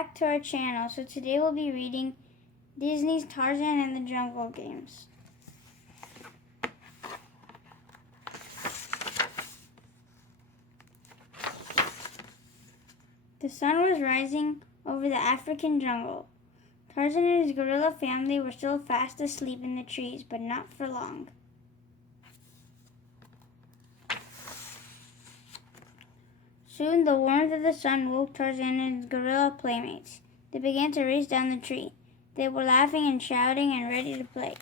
back to our channel. So today we'll be reading Disney's Tarzan and the Jungle Games. The sun was rising over the African jungle. Tarzan and his gorilla family were still fast asleep in the trees, but not for long. Soon the warmth of the sun woke Tarzan and his gorilla playmates. They began to race down the tree. They were laughing and shouting and ready to play.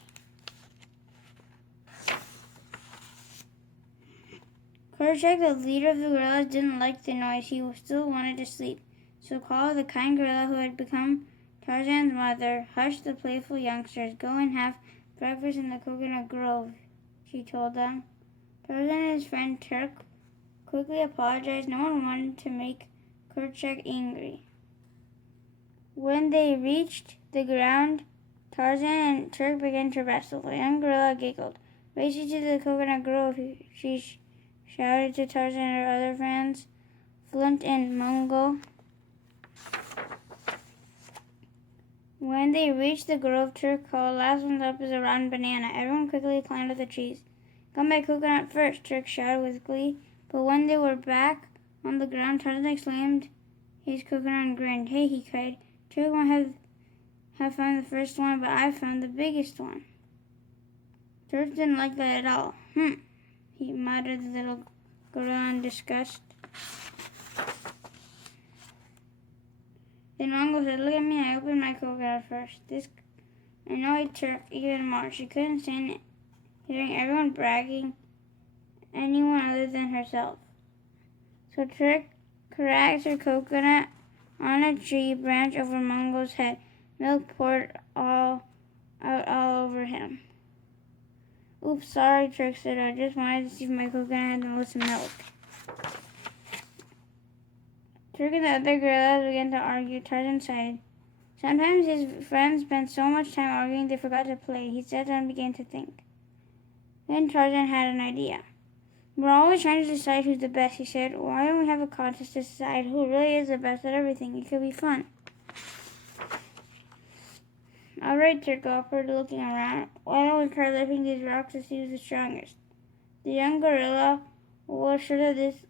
Kerchak, the leader of the gorillas, didn't like the noise. He still wanted to sleep. So Kala, the kind gorilla who had become Tarzan's mother, hushed the playful youngsters. Go and have breakfast in the coconut grove, she told them. Tarzan and his friend Turk quickly apologized. No one wanted to make Kerchak angry. When they reached the ground, Tarzan and Turk began to wrestle. The young gorilla giggled. Racing to the coconut grove, she shouted to Tarzan and her other friends, Flint and Mongol. When they reached the grove, Turk called, "Last one up is a rotten banana." Everyone quickly climbed up the trees. "Come by coconut first," Turk shouted with glee. But when they were back on the ground, Tarzan slammed his coconut and grinned. "Hey," he cried, "Turk might have found the first one, but I found the biggest one." Turk didn't like that at all. He muttered, the little gorilla in disgust. Then Mongo said, "Look at me, I opened my coconut first." This annoyed Turk even more. She couldn't stand hearing everyone bragging anyone other than herself. So Turk cracked her coconut on a tree branch over Mongo's head. Milk poured out all over him. "Oops, sorry," Turk said. "I just wanted to see if my coconut had the most milk." Turk and the other gorillas began to argue. Tarzan sighed. Sometimes his friends spent so much time arguing they forgot to play. He sat down and began to think. Then Tarzan had an idea. "We're always trying to decide who's the best," he said. "Why don't we have a contest to decide who really is the best at everything? It could be fun." "All right," Turk offered, looking around. "Why don't we try lifting these rocks to see who's the strongest?" The young gorilla was sure that this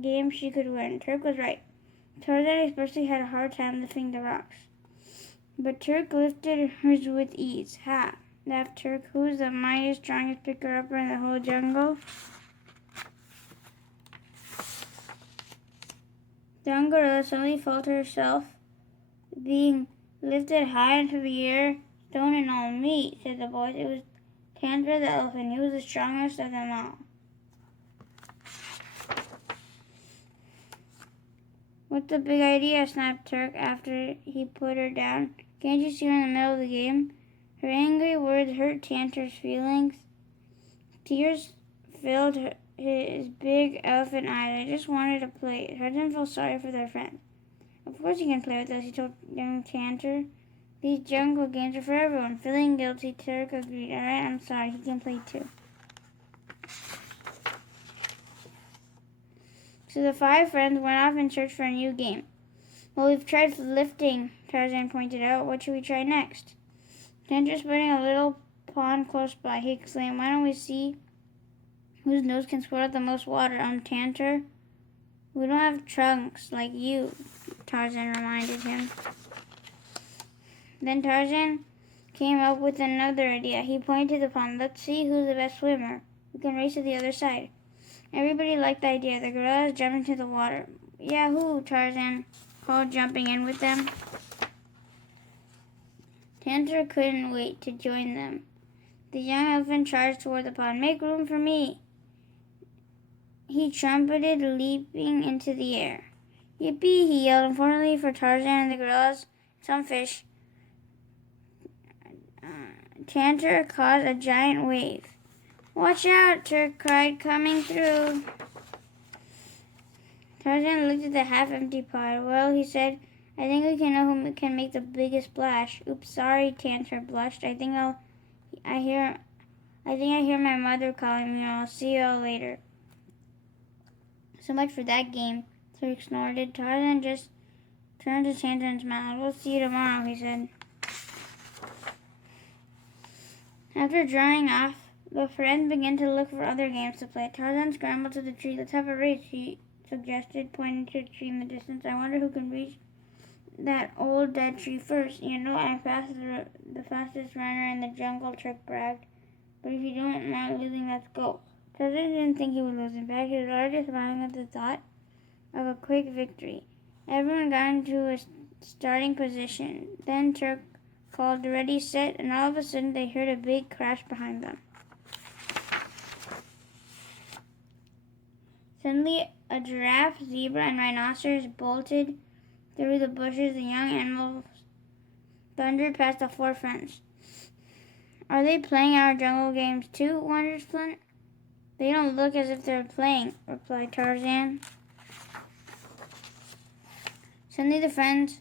game she could win. Turk was right. Tarzan especially had a hard time lifting the rocks. But Turk lifted hers with ease. "Ha!" laughed Turk. "Who's the mightiest, strongest picker-upper in the whole jungle?" The young gorilla suddenly felt herself being lifted high into the air. "Stone and all meat," said the voice. It was Tantor the elephant. He was the strongest of them all. "What's the big idea?" snapped Turk after he put her down. "Can't you see we're in the middle of the game?" Her angry words hurt Tantor's feelings. Tears filled his big elephant eyes. "I just wanted to play." Tarzan felt sorry for their friend. "Of course you can play with us," he told young Tantor. "These jungle games are for everyone." Feeling guilty, Turk agreed. "All right, I'm sorry. He can play too." So the five friends went off in search for a new game. "Well, we've tried lifting," Tarzan pointed out. "What should we try next?" Tantor spotting a little pond close by. He exclaimed, "Why don't we see whose nose can squirt out the most water?" Tantor. "We don't have trunks like you," Tarzan reminded him. Then Tarzan came up with another idea. He pointed to the pond. "Let's see who's the best swimmer. We can race to the other side." Everybody liked the idea. The gorillas jumped into the water. "Yahoo!" Tarzan called, jumping in with them. Tantor couldn't wait to join them. The young elephant charged toward the pond. "Make room for me!" he trumpeted, leaping into the air. "Yippee!" he yelled. Unfortunately for Tarzan and the gorillas, some fish, Tantor caused a giant wave. "Watch out!" Turk cried, "coming through." Tarzan looked at the half-empty pod. "Well," he said, "I think we can know who can make the biggest splash." "Oops, sorry," Tantor blushed. I think I hear my mother calling me. I'll see you all later." "So much for that game," Turk snorted. turned to Tantor and smiled. "We'll see you tomorrow," he said. After drying off, the friends began to look for other games to play. Tarzan scrambled to the tree. "Let's have a race," he suggested, pointing to a tree in the distance. "I wonder who can reach that old dead tree first. You know I'm the fastest runner in the jungle," Turk bragged. "But if you don't mind losing, let's go." Tarzan didn't think he would lose. In fact, he was already smiling at the thought of a quick victory. Everyone got into a starting position. Then Turk called "ready, set," and all of a sudden they heard a big crash behind them. Suddenly, a giraffe, zebra, and rhinoceros bolted through the bushes. The young animals thundered past the four friends. "Are they playing our jungle games too?" wondered Flint. "They don't look as if they're playing," replied Tarzan. Suddenly the friends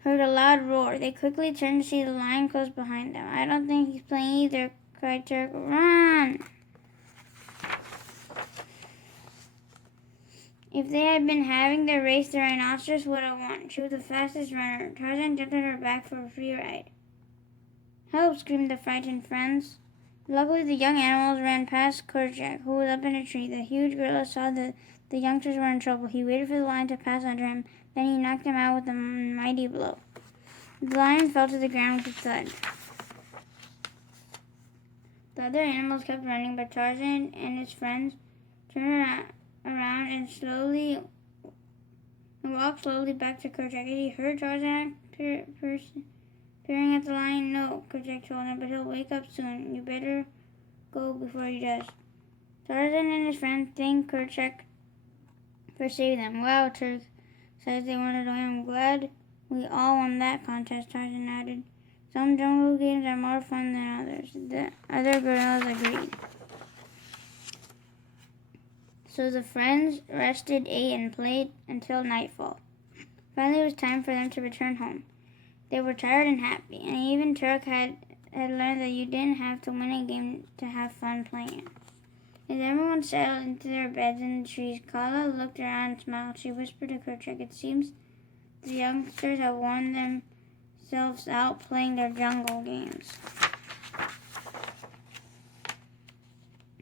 heard a loud roar. They quickly turned to see the lion close behind them. "I don't think he's playing either," cried Turk. "Run!" If they had been having their race, the rhinoceros would have won. She was the fastest runner. Tarzan jumped on her back for a free ride. "Help!" screamed the frightened friends. Luckily, the young animals ran past Kerchak, who was up in a tree. The huge gorilla saw that the youngsters were in trouble. He waited for the lion to pass under him. Then he knocked him out with a mighty blow. The lion fell to the ground with a thud. The other animals kept running, but Tarzan and his friends turned around and walked slowly back to Kerchak. "Has he heard Tarzan peering at the lion?" "No," Kerchak told him, "but he'll wake up soon. You better go before he does." Tarzan and his friends thanked Kerchak for saving them. "Wow," Turk said as they wandered away. "I'm glad we all won that contest," Tarzan added. "Some jungle games are more fun than others." The other gorillas agreed. So the friends rested, ate, and played until nightfall. Finally, it was time for them to return home. They were tired and happy, and even Turk had learned that you didn't have to win a game to have fun playing it. As everyone settled into their beds in the trees, Kala looked around and smiled. She whispered to Kerchak, "It seems the youngsters have worn themselves out playing their jungle games."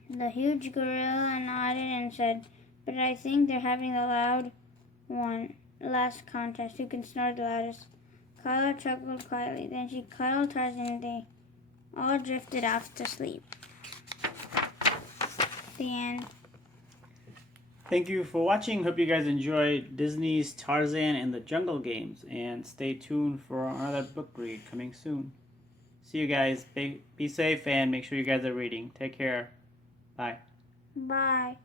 The huge gorilla nodded and said, "But I think they're having the last contest. Who can snore the loudest?" Kala chuckled quietly. Then she cuddled Tarzan and they all drifted off to sleep. The end. Thank you for watching. Hope you guys enjoyed Disney's Tarzan and the Jungle Games. And stay tuned for another book read coming soon. See you guys. Be safe and make sure you guys are reading. Take care. Bye. Bye.